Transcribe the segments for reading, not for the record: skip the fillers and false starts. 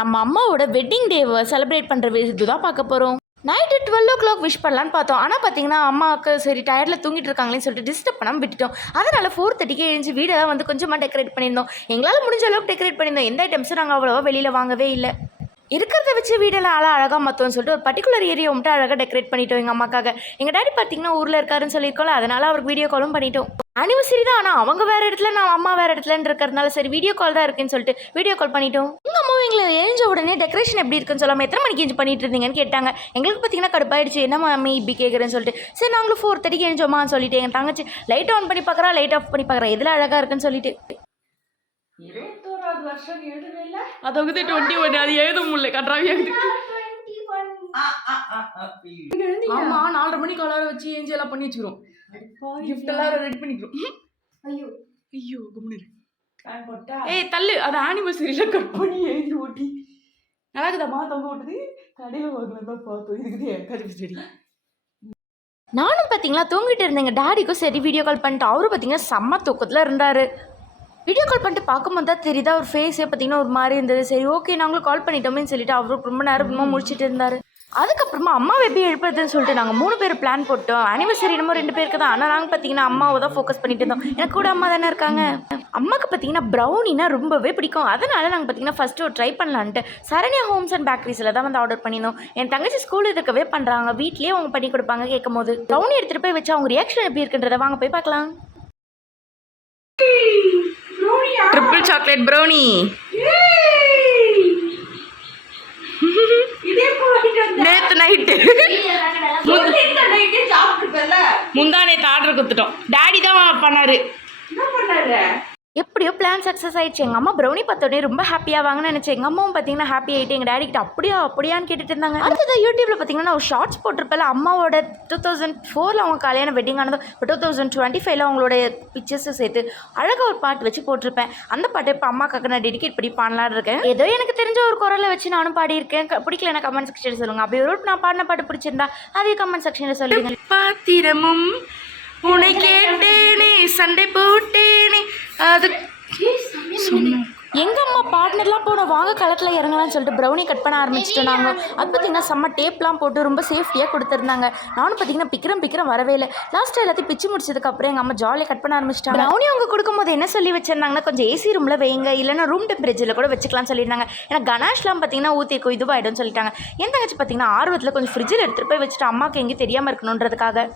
நம்ம அம்மாவோட வெட்டிங் டேவை செலிப்ரேட் பண்ணுற இதுதான் பார்க்க போகிறோம். நைட்டு 12 o'clock விஷ் பண்ணலான்னு பார்த்தோம். ஆனால் பார்த்தீங்கன்னா அம்மாவுக்கு சரி டயர்டில் தூங்கிட்டு இருக்காங்களேன்னு சொல்லிட்டு டிஸ்டர்ப் பண்ணாமல் விட்டுட்டோம். அதனால் 4:30க்கே எழுந்து வீடெல்லாம் வந்து கொஞ்சமாக டெக்கரேட் பண்ணியிருந்தோம். எங்களால் முடிஞ்ச அளவுக்கு டெக்கரேட் பண்ணியிருந்தோம். எந்த ஐட்டம்ஸும் நாங்கள் அவ்வளோவா வெளியில் வாங்கவே இல்லை. இருக்கிறத வச்சு வீடெல்லாம் அழகாக மாற்றோம்னு சொல்லிட்டு ஒரு பர்டிகுலர் ஏரியா மட்டும் அழகாக டெக்கரேட் பண்ணிட்டோம் எங்கள் அம்மாக்காக. எங்கள் டாடி பார்த்தீங்கன்னா ஊரில் இருக்காருன்னு சொல்லியிருக்கோம்ல, அதனால் அவருக்கு வீடியோ காலும் பண்ணிட்டோம். ஆனிவர்சரி தான், ஆனால் அவங்க வேறு இடத்துல நான் அம்மா வேறு இடத்துலன்னு இருக்கிறதுனால சரி வீடியோ கால் தான் இருக்குன்னு சொல்லிட்டு வீடியோ கால் பண்ணிட்டோம். எங்கள் அம்மாவும் எங்களை எழுந்த உடனே டெக்கரேஷன் எப்படி இருக்குன்னு சொல்லாமல் எத்தனை மணிக்கு எழுந்து பண்ணிட்டு இருந்தீங்கன்னு கேட்டாங்க. எங்களுக்கு பார்த்தீங்கன்னா கடுப்பாயிடுச்சு, என்ன மம்மி இப்படி கேட்குறேன்னு சொல்லிட்டு. சரி நாங்களும் 4:30க்கு எழுந்தோமான்னு சொல்லிட்டு எங்கள் தங்கச்சி லைட் ஆன் பண்ணி பார்க்குறா, லைட் ஆஃப் பண்ணி பார்க்குறா, எதில் அழகாக இருக்குன்னு சொல்லிட்டு. 21வது வருஷம் எழுதவே இல்லை. அதாவது 21 அது எழுத முடியல கன்றாவியா இருக்குது. ஆமா 4:30 மணிக்கு அலாரம் வச்சு ஏஞ்சி எல்லாம் பண்ணி வச்சுக்கிறோம். கிஃப்ட் எல்லாம் ரெடி பண்ணிக்கிறோம். ஐயோ ஐயோ கும்முனு ஏய் தள்ளு, அது ஆனிவர்சரியில கட் பண்ணி எழுதி ஓட்டி நடக்குதம்மா தொங்க ஓட்டுது. கடையில் வாங்கலாம் தான் பார்த்தோம். இதுக்குதே கருப்பு செடி. நானும் பார்த்தீங்களா தூங்கிட்டு இருந்தேங்க. டாடிக்கும் சரி வீடியோ கால் பண்ணிட்டு அவரும் பார்த்தீங்கன்னா செம்ம தூக்கத்தில் இருந்தார். வீடியோ கால் பண்ணிட்டு பார்க்கும்போது தான் தெரியுதா அவர் ஃபேஸே பார்த்தீங்கன்னா ஒரு மாதிரி இருந்தது. சரி ஓகே நாங்களும் கால் பண்ணிட்டோமேன்னு சொல்லிட்டு அவருக்கு ரொம்ப நேரமாக முடிச்சுட்டு இருந்தார். அதுக்கப்புறமா அம்மாவை எப்படி எழுப்புறதுன்னு சொல்லிட்டு நாங்கள் 3 பேர் பிளான் போட்டோம். ஆனிவர்சரி நம்ம 2 பேருக்கு தான், ஆனால் நாங்கள் பார்த்தீங்கன்னா அம்மாவை தான் ஃபோக்கஸ் பண்ணிட்டு இருந்தோம். எனக்கு கூட அம்மா தானே இருக்காங்க. அம்மாவுக்கு பார்த்தீங்கன்னா ப்ரௌனினா ரொம்பவே பிடிக்கும். அதனால நாங்கள் பார்த்தீங்கன்னா ஃபஸ்ட்டு ஒரு ட்ரை பண்ணலான்ட்டு சரண்யா ஹோம்ஸ் அண்ட் பேக்கரிஸில் தான் வந்து ஆர்டர் பண்ணியிருந்தோம். என் தங்கச்சி ஸ்கூல் இருக்கவே பண்ணுறாங்க, வீட்லேயே அவங்க பண்ணி கொடுப்பாங்க. கேட்கும் போது ப்ரௌனி எடுத்துகிட்டு போய் வச்சா அவங்க ரியாக்ஷன் எப்படி இருக்குன்றதை வாங்க போய் பார்க்கலாம். ட்ரிபிள் சாக்லேட் ப்ரௌனி நேத்து நைட்டு முந்தா நேற்று ஆர்டர் கொடுத்துட்டோம். டாடி தான் பண்ணாரு. எப்படியோ பிளான் சக்ஸஸ் ஆயிடுச்சு. எங்கள் அம்மா ப்ரௌனி பார்த்தோடனே ரொம்ப ஹாப்பியாக வாங்கன்னு நினச்சேன். எங்கள் அம்மாவும் பார்த்தீங்கன்னா ஹாப்பி ஆகிட்டு எங்கள் டாடி கிட்ட அப்படியான்னு கேட்டுட்டு இருந்தாங்க. அடுத்தது யூடியூப்பில் பார்த்தீங்கன்னா ஒரு ஷார்ட்ஸ் போட்டிருப்பேன். அம்மாவோட 2004 அவங்க கல்யாணம் வெட்டிங் ஆனதும் 2025 அவங்களோட பிக்சர்ஸும் சேர்த்து அழகாக ஒரு பாட்டு வச்சு போட்டிருப்பேன். அந்த பாட்டை இப்போ அம்மாக்காக நான் டெடிகேட் பண்ணி பாடலான்னு இருக்கேன். ஏதோ எனக்கு தெரிஞ்ச ஒரு குரலை வச்சு நானும் பாடியிருக்கேன். பிடிக்கலன்னா கமெண்ட் செக்ஷனில் சொல்லுங்கள். அப்படி ஒரு நான் பாடின பாட்டு பிடிச்சிருந்தா அதே கமெண்ட் செக்ஷனில் சொல்லுங்கள். பாத்திரமும் உன்னை கேட்டேனே சண்டை போட்டேனே அது எங்கள் அம்மா பார்ட்னர்லாம் போன வாங்க களத்தில் இறங்கலாம்னு சொல்லிட்டு ப்ரௌனி கட் பண்ண ஆரம்பிச்சிட்டோம். நாங்கள் அது பார்த்திங்கன்னா செம்ம டேப்லாம் போட்டு ரொம்ப சேஃப்டியாக கொடுத்துருந்தாங்க. நானும் பார்த்திங்கன்னா பிக்கிறம் வரவே இல்லை. லாஸ்ட்டு எல்லாத்தையும் பிச்சு முடிச்சதுக்கப்புறம் எங்கள் அம்மா ஜாலியாக கட் பண்ண ஆரம்பிச்சிட்டாங்க. ப்ரௌனி அவங்க கொடுக்கும்போது என்ன சொல்லி வச்சிருந்தாங்கன்னா கொஞ்சம் ஏசி ரூமில் வைங்க, இல்லைன்னா ரூம் டெம்பரேச்சரில் கூட வச்சுக்கலாம்னு சொல்லியிருந்தாங்க. ஏன்னா கணாஷ்லாம் பார்த்திங்கன்னா ஊற்றிருக்கும் இதுவாகிடும்னு சொல்லிட்டாங்க. என் தங்கச்சி பார்த்திங்கன்னா ஆர்வத்தில் கொஞ்சம் ஃப்ரிட்ஜில் எடுத்துகிட்டு போய் வச்சுட்டு அம்மாவுக்கு எங்கேயும் தெரியாமல் இருக்கணுன்றதுக்காக.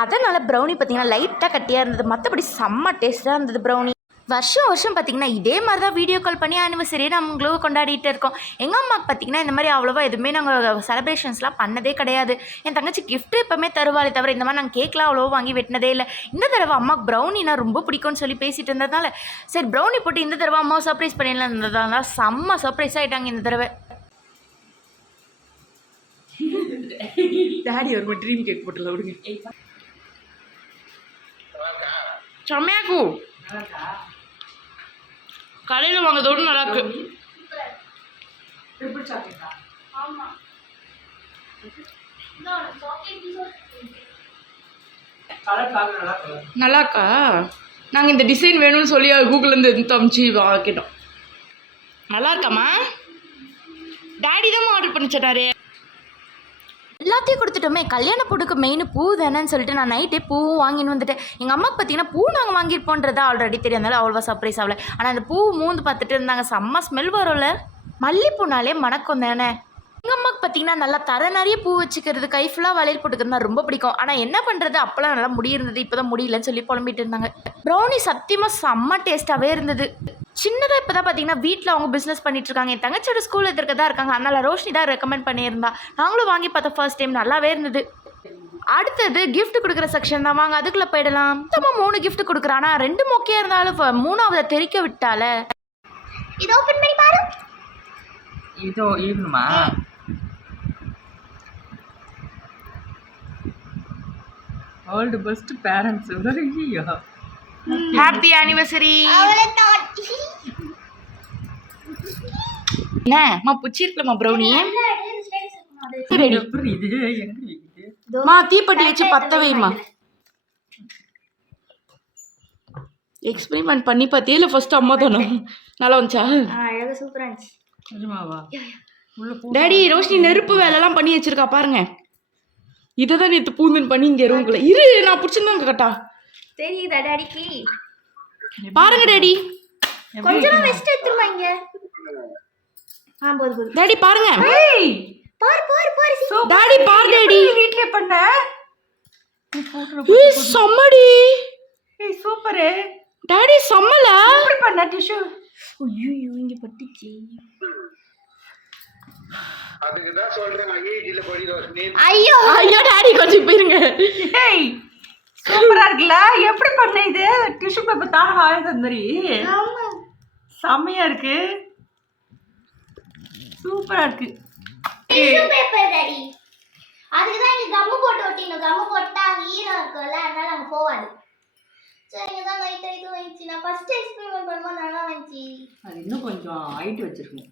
அதனால் ப்ரௌனி பார்த்திங்கன்னா லைட்டாக கட்டியாக இருந்தது, மற்றபடி செம்ம டேஸ்ட்டாக இருந்தது ப்ரௌனி. வருஷம் பார்த்திங்கன்னா இதே மாதிரி தான் வீடியோ கால் பண்ணி ஆனிவர்சரியை நம்மளும் கொண்டாடிட்டு இருக்கோம். எங்கள் அம்மாவுக்கு பார்த்திங்கன்னா இந்த மாதிரி அவ்வளோவா எதுவுமே நாங்கள் செலிப்ரேஷன்ஸ்லாம் பண்ணதே கிடையாது. என் தங்கச்சி கிஃப்ட்டு எப்போவுமே தருவாளே தவிர இந்த மாதிரி நாங்கள் கேக்லாம் அவ்வளோவா வாங்கி வெட்டினதே இல்லை. இந்த தடவை அம்மாவுக்கு ப்ரௌனினா ரொம்ப பிடிக்கும்னு சொல்லி பேசிட்டு இருந்ததுனால சரி ப்ரௌனி போட்டு இந்த தடவை அம்மாவை சர்ப்ரைஸ் பண்ணிடலாம் இருந்ததுனால செம்ம சர்ப்ரைஸ் ஆகிட்டாங்க இந்த தடவை. டாடி ஒரு ட்ரீம் கேக் போட்டுல விடுங்க. செம்மையாக்கு கடையில் வாங்கதோடு நல்லாக்கு. நல்லாக்கா நாங்கள் இந்த டிசைன் வேணும்னு சொல்லி கூகுள்லேருந்து எடுத்து அமிச்சு கேட்டோம். நல்லா இருக்காம்மா. டாடி தான் ஆர்டர் பண்ணி சொன்னாரு. எல்லாத்தையும் கொடுத்துட்டோமே. கல்யாண பொண்ணுக்கு மெயின் பூ தானேன்னு சொல்லிட்டு நான் நைட்டே பூவும் வாங்கின்னு வந்துட்டேன். எங்கள் அம்மாவுக்கு பார்த்தீங்கன்னா பூ நாங்கள் வாங்கியிருப்போன்றதா ஆல்ரெடி தெரியாதால அவ்வளோவா சர்ப்ரைஸ் ஆகலை. ஆனால் அந்த பூ மூந்து பார்த்துட்டு இருந்தாங்க. செம்ம ஸ்மெல் வரும்ல, மல்லிப்பூனாலே மணக்கும் தானே. எங்கள் அம்மாவுக்கு பார்த்தீங்கன்னா நல்லா தர நிறைய பூ வச்சுக்கிறது, கை ஃபுல்லாக வளையல் போட்டுக்கிறது ரொம்ப பிடிக்கும். ஆனால் என்ன பண்ணுறது, அப்போல்லாம் நல்லா முடி இருந்தது, இப்போ தான் முடியலன்னு சொல்லி புலம்பிட்டு இருந்தாங்க. ப்ரௌனி சத்தியமாக செம்ம டேஸ்ட்டாகவே இருந்தது. சின்னதாக இப்போ தான் பார்த்தீங்கன்னா வீட்டில் அவங்க பிஸ்னஸ் பண்ணிட்டு இருக்காங்க. என் தங்கச்சியோட ஸ்கூல் எதிர்க்க தான் இருக்காங்க. அதனால் ரோஷினி தான் ரெக்கமெண்ட் பண்ணியிருந்தா. நாங்களும் வாங்கி பார்த்தோம் ஃபர்ஸ்ட் டைம், நல்லாவே இருந்தது. அடுத்தது கிஃப்ட் கொடுக்குற செக்ஷன் தான், வாங்க அதுக்குள்ளே போயிடலாம். மொத்தமாக 3 கிஃப்ட் கொடுக்குறானா 2 மொக்கையாக இருந்தாலும் 3ஆவதை தெரிக்க விட்டால. இது ஓபன் பண்ணி பாரு. இதோ ஈவனுமா ஆல் தி பெஸ்ட் பேரண்ட்ஸ். ஐயோ ஹாப்பி ஆனிவர்சரி. என்ன புச்சி இருக்கலாமா ப்ரௌனி? தீப்பெட்டி வச்சு பத்த வைமா. எக்ஸ்பெரிமெண்ட் பண்ணி பார்த்தியே இல்லை ஃபர்ஸ்ட் அம்மா தானே? நல்லா வந்துச்சா? அழகாக சூப்பராக இருந்துச்சு. நிஜமாவா உள்ள போ. டாடி ரோஷினி நெருப்பு வேலைலாம் பண்ணி வச்சிருக்கா பாருங்க. இதை தான் நேற்று பூந்தன் பண்ணி இங்கே ரூம்குள்ள இரு நான் பிடிச்சிருந்தாங்க கட்டா. தெரியுதா டாடிக்கு? பாருங்க டாடி. கொஞ்சம் வெஸ்ட் எடுத்துருமா இங்க. போது போது. டாடி பாருங்க. ஏய் பாரு பாரு பாரு. டாடி பாரு டாடி. வீட்லயே பண்ண. ஏய் சம்மடி. ஏய் சூப்பர். டாடி சம்மல. எப்படி பண்ண டிஷ்யூ? ஐயோ இங்க பட்டுச்சு. அதுக்கு தான் சொல்றேன் ஐஐடில படி. ஐயோ ஐயோ டாடி கொஞ்சம் போயிருங்க. ஏய் சூப்பரா இருக்குல்ல? எப்படி பண்ண இது? டிஷ்யூ பேப்பர் தான் ஹாய் தந்தரி. ஆமா செமையா இருக்கு. சூப்பரா இருக்கு. Tissue paper daddy. அதுக்கு தான் இங்க கம்மு போட்டு ஒட்டினோம். கம்மு போட்டா அங்க ஈரம் இருக்கும்ல, அதனால அங்க போவாது. சரி இங்க தான் லைட்டா இது வந்துச்சு. நான் ஃபர்ஸ்ட் எக்ஸ்பெரிமென்ட் பண்ணும்போது நல்லா வந்துச்சு. அது இன்னும் கொஞ்சம் ஹைட் வச்சிருக்கணும்.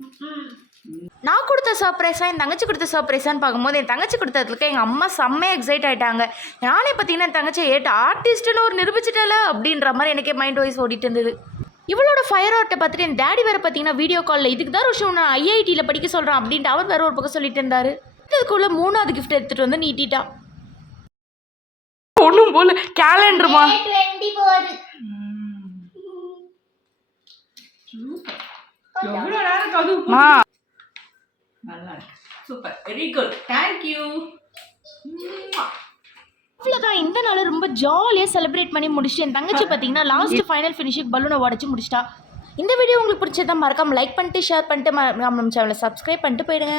நான் கொடுத்த சர்ப்ரைஸாக என் தங்கச்சி கொடுத்த சர்ப்ரைஸான்னு பார்க்கும்போது என் தங்கச்சி கொடுத்ததுக்கு எங்கள் அம்மா செம்மையாக எக்ஸைட் ஆகிட்டாங்க. நானே பார்த்தீங்கன்னா என் தங்கச்சி ஆர்டிஸ்ட்டுன்னு ஒரு நிரூபிச்சிட்டல அப்படின்ற மாதிரி எனக்கே மைண்ட் வைஸ் ஓடிட்டு இருந்தது. இவளோட ஃபயர் ஆர்ட்டை பார்த்துட்டு என் டேடி வேறு பார்த்தீங்கன்னா வீடியோ காலில் இதுக்கு தான் ரோஷன் நான் ஐஐடியில் படிக்க சொல்கிறேன் அப்படின்ட்டு அவர் வேறு ஒரு பக்கம் சொல்லிட்டு இருந்தார். இதுக்குள்ளே 3வது கிஃப்ட் எடுத்துகிட்டு வந்து நீட்டிட்டா. ஒன்றும் போல கேலண்டருமா 24. எவ்வளவு நேரம் அது மா நல்லா இருக்கு. Super very good thank you. அவ்வளோதான் இந்த நாள் ரொம்ப ஜாலியாக செலிப்ரேட் பண்ணி முடிச்சுட்டு என் தங்கச்சி பார்த்தீங்கன்னா லாஸ்ட் ஃபைனல் ஃபினிஷிங் பலூனை உடச்சி முடிச்சிட்டா. இந்த வீடியோ உங்களுக்கு பிடிச்சதா மறக்காம லைக் பண்ணிட்டு ஷேர் பண்ணிட்டு நம்ம சேனலை சப்ஸ்கிரைப் பண்ணிட்டு போயிடுங்க.